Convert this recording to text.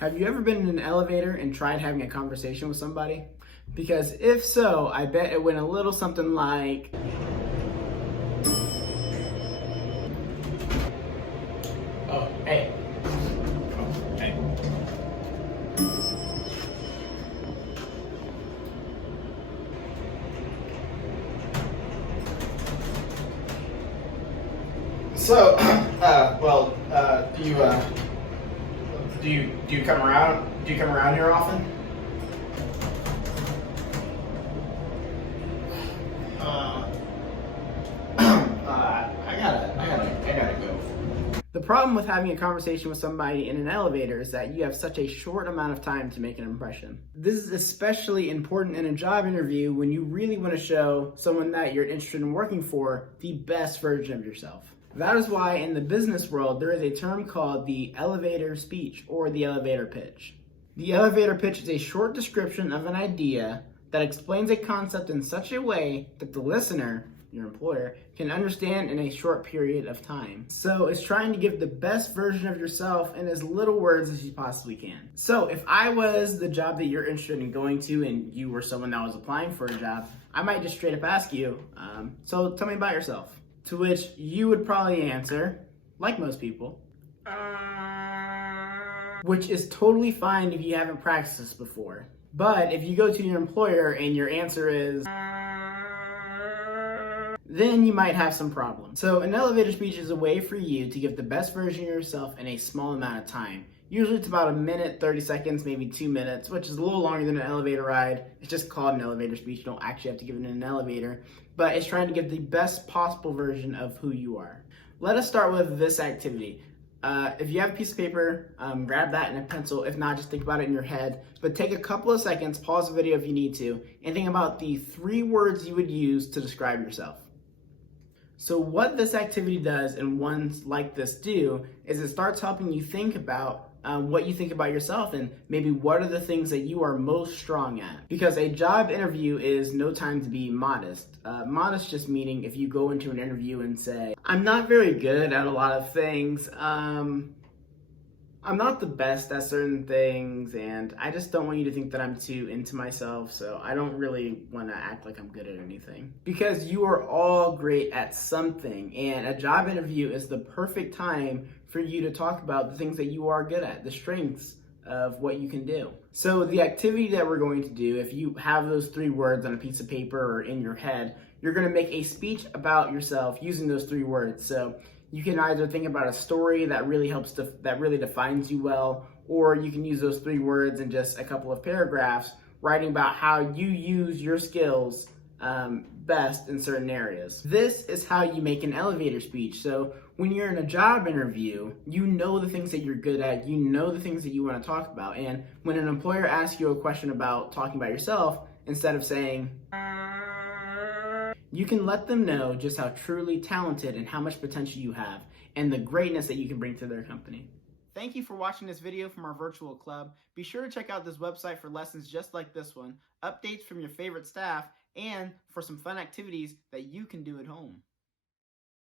Have you ever been in an elevator and tried having a conversation with somebody? Because if so, I bet it went a little something like... Oh, hey. Oh, hey. So, do you come around? Do you come around here often? I gotta go. The problem with having a conversation with somebody in an elevator is that you have such a short amount of time to make an impression. This is especially important in a job interview when you really want to show someone that you're interested in working for the best version of yourself. That is why in the business world, there is a term called the elevator speech or the elevator pitch. The elevator pitch is a short description of an idea that explains a concept in such a way that the listener, your employer, can understand in a short period of time. So it's trying to give the best version of yourself in as little words as you possibly can. So if I was the job that you're interested in going to and you were someone that was applying for a job, I might just straight up ask you, so tell me about yourself. To which you would probably answer, like most people, which is totally fine if you haven't practiced this before. But if you go to your employer and your answer is, then you might have some problems. So an elevator speech is a way for you to give the best version of yourself in a small amount of time. Usually it's about a minute, 30 seconds, maybe 2 minutes, which is a little longer than an elevator ride. It's just called an elevator speech. You don't actually have to give it in an elevator, but it's trying to give the best possible version of who you are. Let us start with this activity. If you have a piece of paper, grab that and a pencil. If not, just think about it in your head. But take a couple of seconds, pause the video if you need to, and think about the 3 words you would use to describe yourself. So what this activity does, and ones like this do, is it starts helping you think about what you think about yourself and maybe what are the things that you are most strong at. Because a job interview is no time to be modest. Modest just meaning if you go into an interview and say, I'm not very good at a lot of things, I'm not the best at certain things, and I just don't want you to think that I'm too into myself, so I don't really want to act like I'm good at anything. Because you are all great at something, and a job interview is the perfect time for you to talk about the things that you are good at, the strengths of what you can do. So the activity that we're going to do, if you have those 3 words on a piece of paper or in your head, you're going to make a speech about yourself using those 3 words. So you can either think about a story that really that really defines you well, or you can use those 3 words in just a couple of paragraphs, writing about how you use your skills best in certain areas. This is how you make an elevator speech. So when you're in a job interview, you know the things that you're good at, you know the things that you want to talk about. And when an employer asks you a question about talking about yourself, instead of saying, you can let them know just how truly talented and how much potential you have and the greatness that you can bring to their company. Thank you for watching this video from our virtual club. Be sure to check out this website for lessons just like this one, updates from your favorite staff, and for some fun activities that you can do at home.